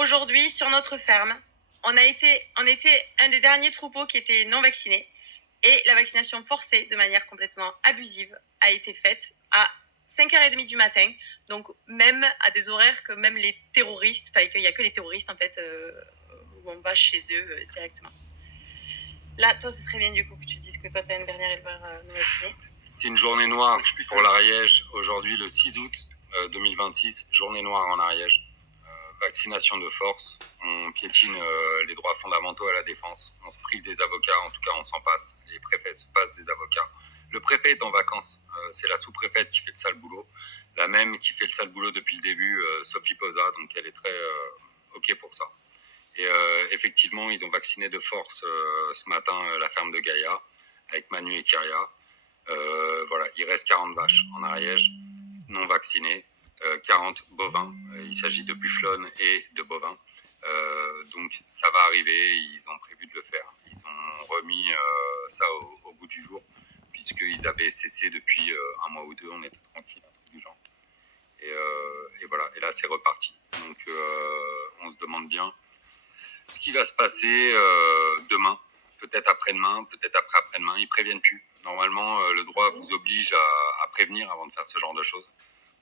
aujourd'hui, sur notre ferme, on était un des derniers troupeaux qui étaient non vaccinés. Et la vaccination forcée, de manière complètement abusive, a été faite à 5h30 du matin. Donc, même à des horaires que même les terroristes, enfin, qu'il n'y a que les terroristes, en fait, où on va chez eux directement. Là, toi, ce serait bien, du coup, que tu dises que toi, tu es un dernier éleveur non vacciné. C'est une journée noire pour l'Ariège. Aujourd'hui, le 6 août 2026, journée noire en Ariège. Vaccination de force, on piétine les droits fondamentaux à la défense, on se prive des avocats, en tout cas on s'en passe, les préfets se passent des avocats. Le préfet est en vacances, c'est la sous-préfète qui fait le sale boulot, la même qui fait le sale boulot depuis le début, Sophie Posa, donc elle est très ok pour ça. Et effectivement, ils ont vacciné de force ce matin la ferme de Gaïa, avec Manu et Kyria. Voilà, il reste 40 vaches en Ariège, non vaccinées. 40 bovins. Il s'agit de bufflonnes et de bovins. Donc ça va arriver, ils ont prévu de le faire. Ils ont remis ça au goût du jour, puisqu'ils avaient cessé depuis un mois ou deux, on était tranquille, un truc du genre. Et voilà, et là c'est reparti. Donc on se demande bien ce qui va se passer demain, peut-être après-demain, peut-être après-demain, ils préviennent plus. Normalement, le droit vous oblige à prévenir avant de faire ce genre de choses.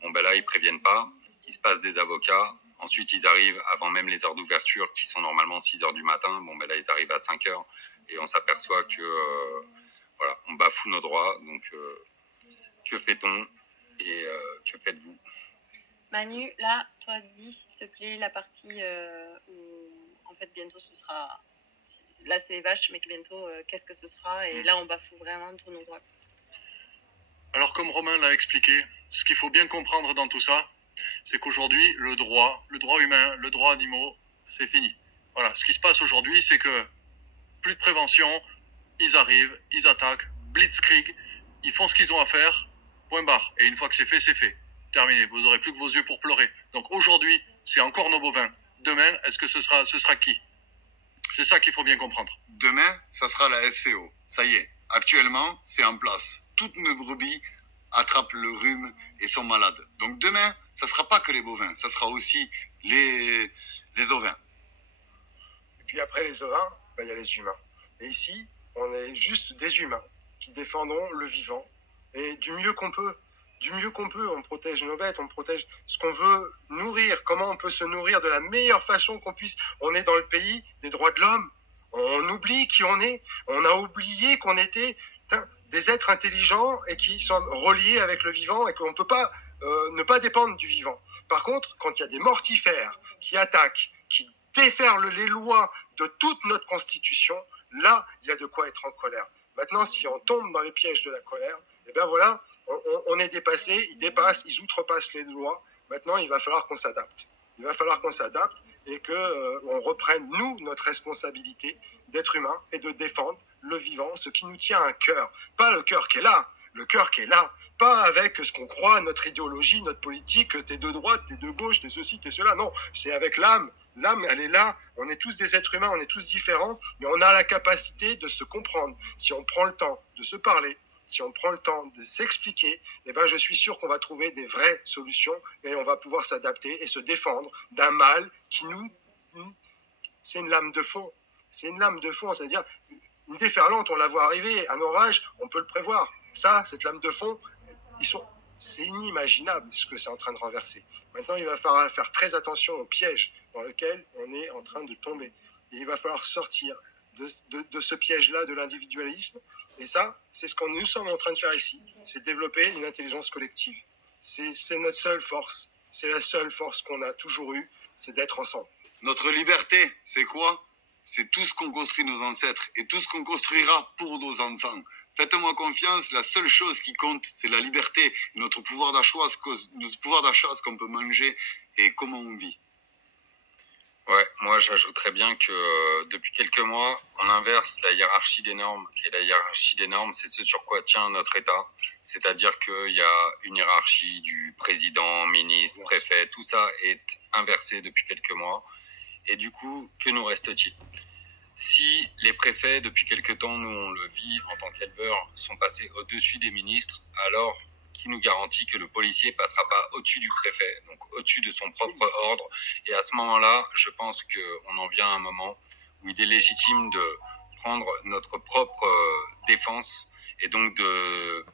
Bon, ben là, ils préviennent pas, ils se passent des avocats, ensuite ils arrivent avant même les heures d'ouverture qui sont normalement 6h du matin, bon, ben là, ils arrivent à 5h et on s'aperçoit que, voilà, on bafoue nos droits, donc que fait-on et que faites-vous? Manu, là, toi, dis, s'il te plaît, la partie où, en fait, bientôt, ce sera... Là, c'est les vaches, mais que bientôt, qu'est-ce que ce sera? Et là, on bafoue vraiment tous nos droits. Alors, comme Romain l'a expliqué, ce qu'il faut bien comprendre dans tout ça, c'est qu'aujourd'hui, le droit humain, le droit animaux, c'est fini. Voilà, ce qui se passe aujourd'hui, c'est que plus de prévention, ils arrivent, ils attaquent, blitzkrieg, ils font ce qu'ils ont à faire, point barre. Et une fois que c'est fait, c'est fait. Terminé, vous aurez plus que vos yeux pour pleurer. Donc aujourd'hui, c'est encore nos bovins. Demain, est-ce que ce sera qui? C'est ça qu'il faut bien comprendre. Demain, ça sera la FCO. Ça y est, actuellement, c'est en place. Toutes nos brebis attrapent le rhume et sont malades. Donc demain, ça ne sera pas que les bovins, ça sera aussi les ovins. Et puis après les ovins, il y a les humains. Et ici, on est juste des humains qui défendons le vivant. Et du mieux qu'on peut, on protège nos bêtes, on protège ce qu'on veut nourrir, comment on peut se nourrir de la meilleure façon qu'on puisse. On est dans le pays des droits de l'homme, on oublie qui on est, on a oublié qu'on était des êtres intelligents et qui sont reliés avec le vivant et qu'on ne peut pas ne pas dépendre du vivant. Par contre, quand il y a des mortifères qui attaquent, qui déferlent les lois de toute notre constitution, là, il y a de quoi être en colère. Maintenant, si on tombe dans les pièges de la colère, eh bien voilà, on est dépassé, ils dépassent, ils outrepassent les lois. Maintenant, il va falloir qu'on s'adapte. Il va falloir qu'on s'adapte et qu'on reprenne, nous, notre responsabilité d'être humain et de défendre le vivant, ce qui nous tient à cœur. Pas le cœur qui est là, le cœur qui est là. Pas avec ce qu'on croit, notre idéologie, notre politique, t'es de droite, t'es de gauche, t'es ceci, t'es cela. Non, c'est avec l'âme. L'âme, elle est là. On est tous des êtres humains, on est tous différents, mais on a la capacité de se comprendre. Si on prend le temps de se parler, si on prend le temps de s'expliquer, eh ben je suis sûr qu'on va trouver des vraies solutions et on va pouvoir s'adapter et se défendre d'un mal qui nous... C'est une lame de fond. C'est une lame de fond, c'est-à-dire une déferlante, on la voit arriver. Un orage, on peut le prévoir. Ça, cette lame de fond, c'est inimaginable ce que c'est en train de renverser. Maintenant, il va falloir faire très attention aux pièges dans lesquels on est en train de tomber. Et il va falloir sortir de ce piège-là de l'individualisme. Et ça, c'est ce que nous sommes en train de faire ici. C'est développer une intelligence collective. C'est notre seule force. C'est la seule force qu'on a toujours eue, c'est d'être ensemble. Notre liberté, c'est quoi? C'est tout ce qu'ont construit nos ancêtres et tout ce qu'on construira pour nos enfants. Faites-moi confiance, la seule chose qui compte, c'est la liberté, notre pouvoir d'achat, ce qu'on peut manger et comment on vit. Ouais, moi j'ajouterais bien que depuis quelques mois, on inverse la hiérarchie des normes. Et la hiérarchie des normes, c'est ce sur quoi tient notre État. C'est-à-dire qu'il y a une hiérarchie du président, ministre, préfet, tout ça est inversé depuis quelques mois. Et du coup, que nous reste-t-il? Si les préfets, depuis quelque temps, nous on le vit en tant qu'éleveurs, sont passés au-dessus des ministres, alors qui nous garantit que le policier passera pas au-dessus du préfet, donc au-dessus de son propre ordre. Et à ce moment-là, je pense qu'on en vient à un moment où il est légitime de prendre notre propre défense et donc de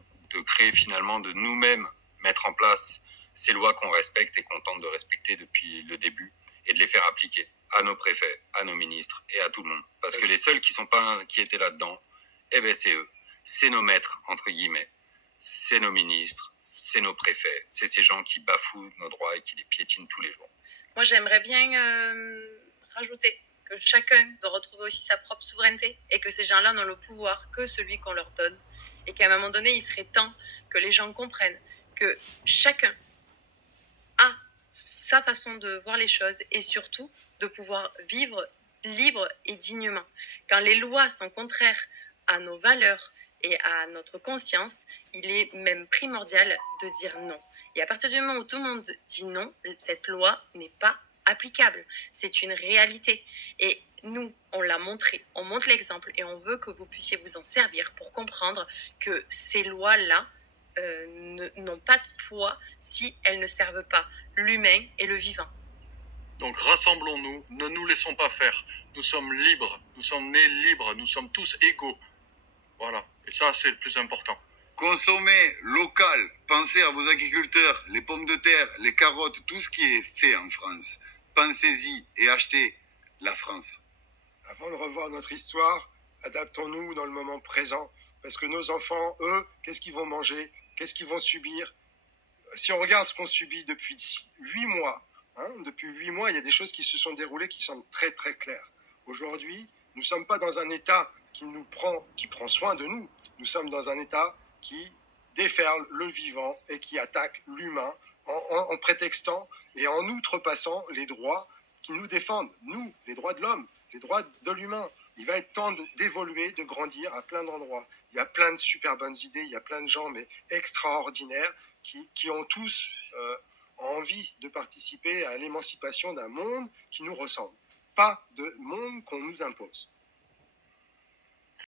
créer finalement, de nous-mêmes mettre en place ces lois qu'on respecte et qu'on tente de respecter depuis le début et de les faire appliquer à nos préfets, à nos ministres et à tout le monde. Parce que les seuls qui étaient là-dedans, eh ben c'est eux. C'est nos maîtres, entre guillemets. C'est nos ministres, c'est nos préfets. C'est ces gens qui bafouent nos droits et qui les piétinent tous les jours. Moi, j'aimerais bien rajouter que chacun doit retrouver aussi sa propre souveraineté et que ces gens-là n'ont le pouvoir que celui qu'on leur donne. Et qu'à un moment donné, il serait temps que les gens comprennent que chacun a sa façon de voir les choses et surtout de pouvoir vivre libre et dignement. Quand les lois sont contraires à nos valeurs et à notre conscience, il est même primordial de dire non. Et à partir du moment où tout le monde dit non, cette loi n'est pas applicable. C'est une réalité. Et nous, on l'a montré, on montre l'exemple et on veut que vous puissiez vous en servir pour comprendre que ces lois-là n'ont pas de poids si elles ne servent pas l'humain et le vivant. Donc rassemblons-nous, ne nous laissons pas faire. Nous sommes libres, nous sommes nés libres, nous sommes tous égaux. Voilà, et ça c'est le plus important. Consommez local, pensez à vos agriculteurs, les pommes de terre, les carottes, tout ce qui est fait en France. Pensez-y et achetez la France. Avant de revoir notre histoire, adaptons-nous dans le moment présent. Parce que nos enfants, eux, qu'est-ce qu'ils vont manger? Qu'est-ce qu'ils vont subir? Si on regarde ce qu'on subit depuis 8 mois, depuis 8 mois, il y a des choses qui se sont déroulées qui sont très très claires. Aujourd'hui, nous ne sommes pas dans un État qui prend soin de nous. Nous sommes dans un État qui déferle le vivant et qui attaque l'humain en prétextant et en outrepassant les droits qui nous défendent, nous, les droits de l'homme, les droits de l'humain. Il va être temps d'évoluer, de grandir à plein d'endroits. Il y a plein de super bonnes idées, il y a plein de gens mais extraordinaires qui ont tous envie de participer à l'émancipation d'un monde qui nous ressemble. Pas de monde qu'on nous impose.